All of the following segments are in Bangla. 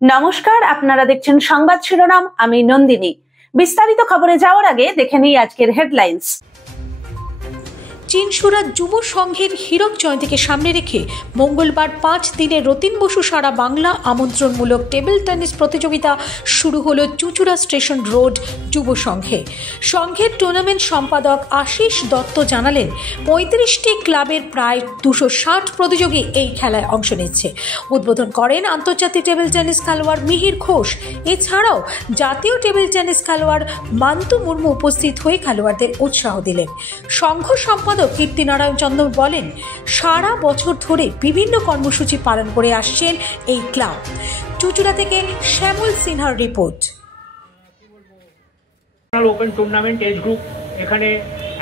নমস্কার, আপনারা দেখছেন সংবাদ শিরোনাম। আমি নন্দিনী। বিস্তারিত খবরে যাওয়ার আগে দেখে নিই আজকের হেডলাইন্স। চিনসুরা যুব সংঘের হীরক জয়ন্তীকে সামনে রেখে মঙ্গলবার 5 দিনের রতিন বসু সারা বাংলা আমন্ত্রণমূলক টেবিল টেনিস প্রতিযোগিতা শুরু হলো চুঁচুড়া স্টেশন রোড যুব সংঘে। সংঘের টুর্নামেন্ট সম্পাদক আশিস দত্ত জানালেন, 35টি ক্লাবের প্রায় 260 প্রতিযোগী এই খেলায় অংশ নিচ্ছে। উদ্বোধন করেন আন্তর্জাতিক টেবিল টেনিস খেলোয়াড় মিহির ঘোষ। এছাড়াও জাতীয় টেবিল টেনিস খেলোয়াড় মান্তু মুর্মু উপস্থিত হয়ে খেলোয়াড়দের উৎসাহ দিলেন। সংঘ সম্পাদক কীর্তিনারায়ণ চন্দ্র বলেন, সারা বছর ধরে বিভিন্ন কর্মসূচি পালন করে আসছেন এই ক্লাব। চুঁচুড়া থেকে শ্যামল সিনহার রিপোর্ট। ওপেন টুর্নামেন্ট এজ গ্রুপ, এখানে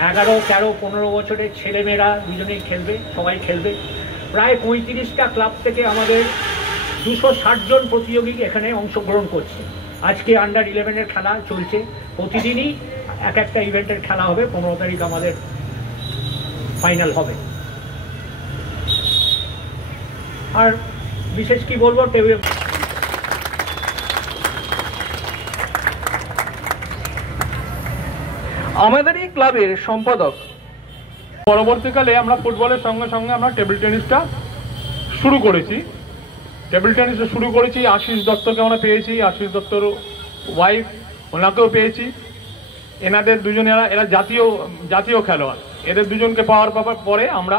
11, 13, 15 বছরের ছেলেমেয়েরা দুজনেই খেলবে, সবাই খেলবে। প্রায় 35টা ক্লাব থেকে আমাদের 260 জন প্রতিযোগী এখানে অংশগ্রহণ করছে। আজকে আন্ডার 11-এর খেলা চলছে। প্রতিদিনই একটা ইভেন্টের খেলা হবে। 15 তারিখ আমাদের ফাইনাল হবে। আর বিশেষ কি বলবো, আমাদের এই ক্লাবের সম্পাদক। পরবর্তীকালে আমরা ফুটবলের সঙ্গে সঙ্গে আমরা টেবিল টেনিসটা শুরু করেছি। আশিস দত্তকে আমরা পেয়েছি, আশিস দত্তর ওয়াইফ, ওনাকেও পেয়েছি। এনাদের দুজনেরা এরা জাতীয় খেলোয়াড়। এদের দুজনকে পাওয়ার পরে আমরা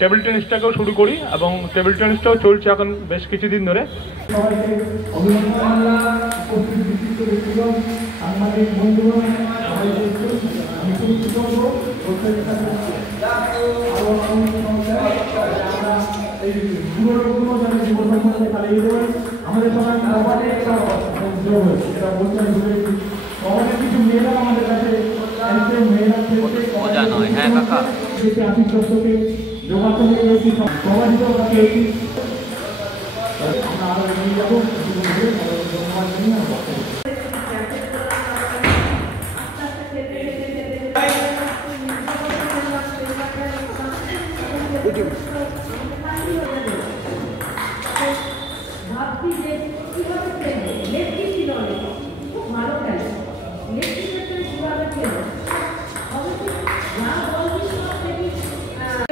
টেবিল টেনিসটাকেও শুরু করি এবং টেবিল টেনিসটাও চলছে এখন বেশ কিছুদিন ধরে। মজা নয়, হ্যাঁ কাকা।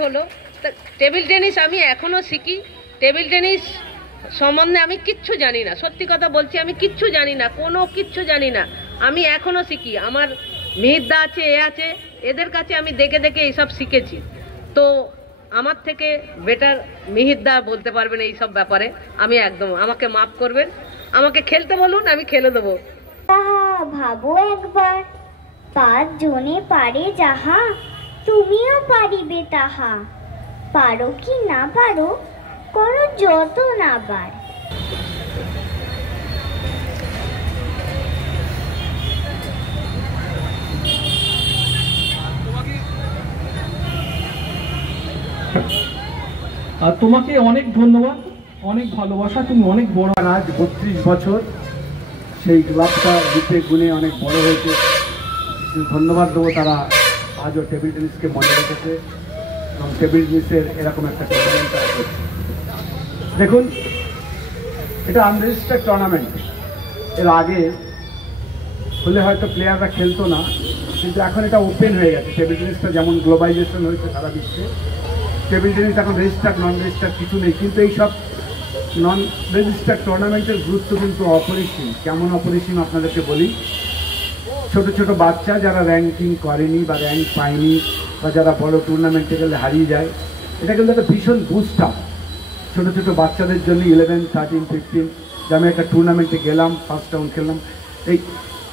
হলো টেবিল টেনিস আমি এখনো শিখি। টেবিল টেনিস সম্বন্ধে আমি কিচ্ছু জানি না, সত্যি কথা বলছি, আমি কিচ্ছু জানি না, কোনো কিচ্ছু জানি না। আমি এখনো শিখি। আমার মিহিরদা আছে, এ আছে, এদের কাছে আমি দেখে দেখে এইসব শিখেছি। তো আমার থেকে বেটার মিহিরদা বলতে পারবেন এইসব ব্যাপারে। আমি একদম, আমাকে মাফ করবেন, আমাকে খেলতে বলুন, আমি খেলে দেবো। ভাবো একবার, 5 জনে পারে যাহা, তুমিও পারিবে তাহা। পারো কি না পারো, করো যত না বার। আর তোমাকে অনেক ধন্যবাদ, অনেক ভালোবাসা। তুমি অনেক বড়। আজ 32 বছর সেই ক্লাবটা রূপে গুণে অনেক বড় হয়েছে। ধন্যবাদ দেবো, তারা আজও টেবিল টেনিসকে মনে রেখেছে এবং টেবিল টেনিসের এরকম একটা টুর্নামেন্ট করছে। দেখুন, এটা আনরেজিস্টার্ড টুর্নামেন্ট। এর আগে হলে হয়তো প্লেয়াররা খেলতো না, কিন্তু এখন এটা ওপেন হয়ে গেছে। টেবিল টেনিসটা যেমন গ্লোবালাইজেশন হয়েছে সারা বিশ্বে, টেবিল টেনিস এখন রেজিস্টার্ড নন রেজিস্টার্ড কিছু নেই। কিন্তু এইসব নন রেজিস্টার্ড টুর্নামেন্টের গুরুত্ব কিন্তু অপরিসীম। কেমন অপরিসীম আপনাদেরকে বলি। ছোট ছোট বাচ্চা যারা র্যাঙ্কিং করেনি বা র্যাঙ্ক পায়নি বা যারা বড় টুর্নামেন্টে গেলে হারিয়ে যায়, এটা কিন্তু একটা ভীষণ বুস্ট আপ ছোটো ছোটো বাচ্চাদের জন্য। 11, 13, 15 যে আমি একটা টুর্নামেন্টে গেলাম, ফার্স্ট রাউন্ড খেললাম,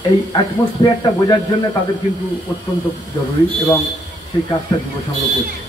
এই অ্যাটমসফিয়ারটা বোঝার জন্য তাদের কিন্তু অত্যন্ত জরুরি এবং সেই কাজটা যুব সংঘ করছে।